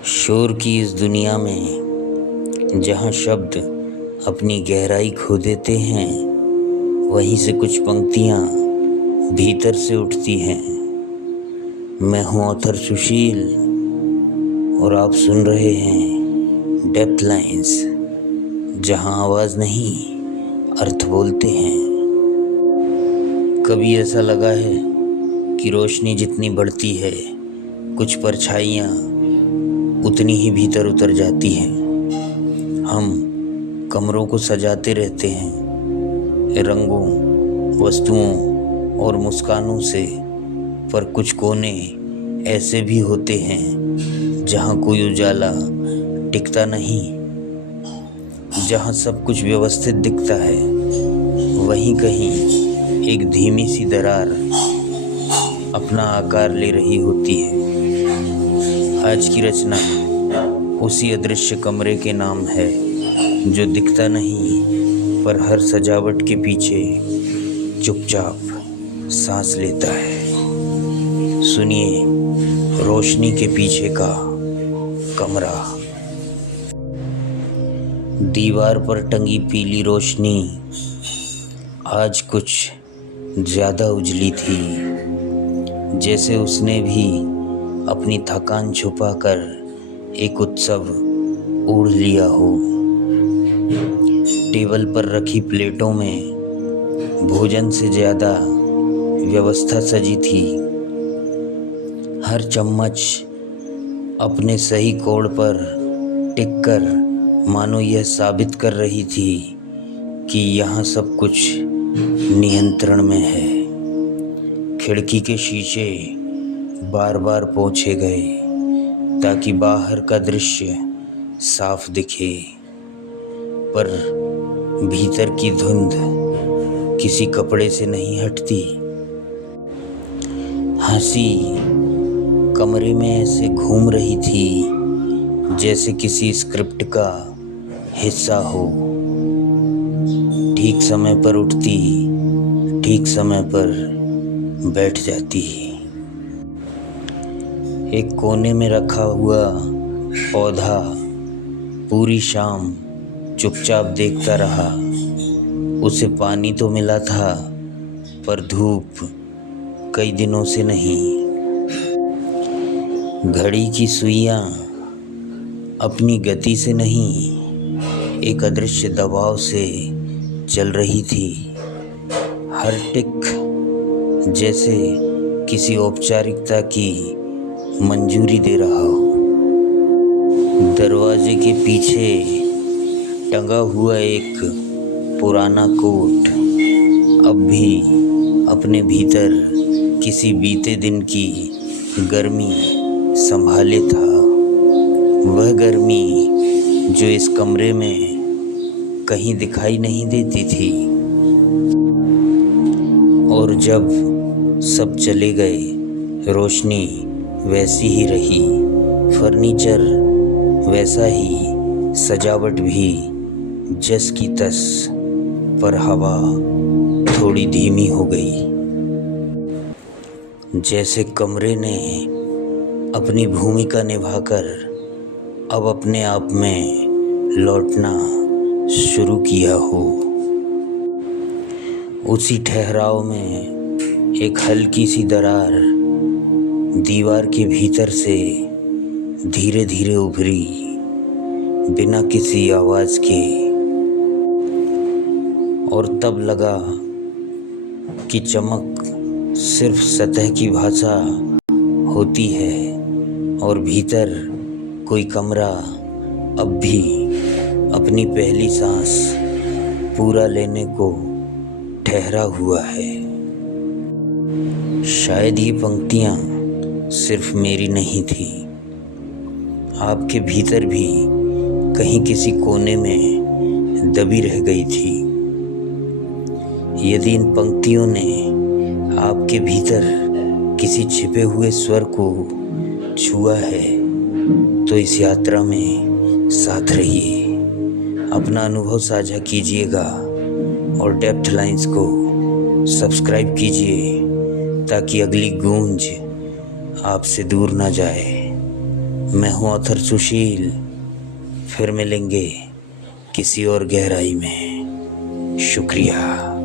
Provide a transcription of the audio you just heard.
शोर की इस दुनिया में जहाँ शब्द अपनी गहराई खो देते हैं, वहीं से कुछ पंक्तियाँ भीतर से उठती हैं। मैं हूँ ऑथर सुशील और आप सुन रहे हैं डेप्थ लाइंस, जहाँ आवाज़ नहीं अर्थ बोलते हैं। कभी ऐसा लगा है कि रोशनी जितनी बढ़ती है, कुछ परछाइयाँ उतनी ही भीतर उतर जाती हैं। हम कमरों को सजाते रहते हैं रंगों, वस्तुओं और मुस्कानों से, पर कुछ कोने ऐसे भी होते हैं जहाँ कोई उजाला टिकता नहीं। जहाँ सब कुछ व्यवस्थित दिखता है, वहीं कहीं एक धीमी सी दरार अपना आकार ले रही होती है। आज की रचना उसी अदृश्य कमरे के नाम है, जो दिखता नहीं पर हर सजावट के पीछे चुपचाप सांस लेता है। सुनिए रोशनी के पीछे का कमरा। दीवार पर टंगी पीली रोशनी आज कुछ ज़्यादा उजली थी, जैसे उसने भी अपनी थकान छुपाकर एक उत्सव ओढ़ लिया हो। टेबल पर रखी प्लेटों में भोजन से ज़्यादा व्यवस्था सजी थी। हर चम्मच अपने सही कोण पर टिककर मानो यह साबित कर रही थी कि यहाँ सब कुछ नियंत्रण में है। खिड़की के शीशे बार बार पोंछे गए ताकि बाहर का दृश्य साफ दिखे, पर भीतर की धुंध किसी कपड़े से नहीं हटती। हंसी कमरे में ऐसे घूम रही थी जैसे किसी स्क्रिप्ट का हिस्सा हो। ठीक समय पर उठती, ठीक समय पर बैठ जाती। एक कोने में रखा हुआ पौधा पूरी शाम चुपचाप देखता रहा। उसे पानी तो मिला था, पर धूप कई दिनों से नहीं। घड़ी की सुइयां अपनी गति से नहीं, एक अदृश्य दबाव से चल रही थी। हर टिक जैसे किसी औपचारिकता की मंजूरी दे रहा हो। दरवाजे के पीछे टंगा हुआ एक पुराना कोट अब भी अपने भीतर किसी बीते दिन की गर्मी संभाले था। वह गर्मी जो इस कमरे में कहीं दिखाई नहीं देती थी। और जब सब चले गए, रोशनी वैसी ही रही, फर्नीचर वैसा ही, सजावट भी जस की तस, पर हवा थोड़ी धीमी हो गई। जैसे कमरे ने अपनी भूमिका निभाकर अब अपने आप में लौटना शुरू किया हो। उसी ठहराव में एक हल्की सी दरार दीवार के भीतर से धीरे धीरे उभरी, बिना किसी आवाज़ के। और तब लगा कि चमक सिर्फ सतह की भाषा होती है, और भीतर कोई कमरा अब भी अपनी पहली सांस पूरा लेने को ठहरा हुआ है। शायद ये पंक्तियाँ सिर्फ मेरी नहीं थी, आपके भीतर भी कहीं किसी कोने में दबी रह गई थी। यदि इन पंक्तियों ने आपके भीतर किसी छिपे हुए स्वर को छुआ है, तो इस यात्रा में साथ रहिए, अपना अनुभव साझा कीजिएगा और डेप्थ लाइंस को सब्सक्राइब कीजिए ताकि अगली गूंज आपसे दूर ना जाए। मैं हूँ ऑथर सुशील। फिर मिलेंगे किसी और गहराई में। शुक्रिया।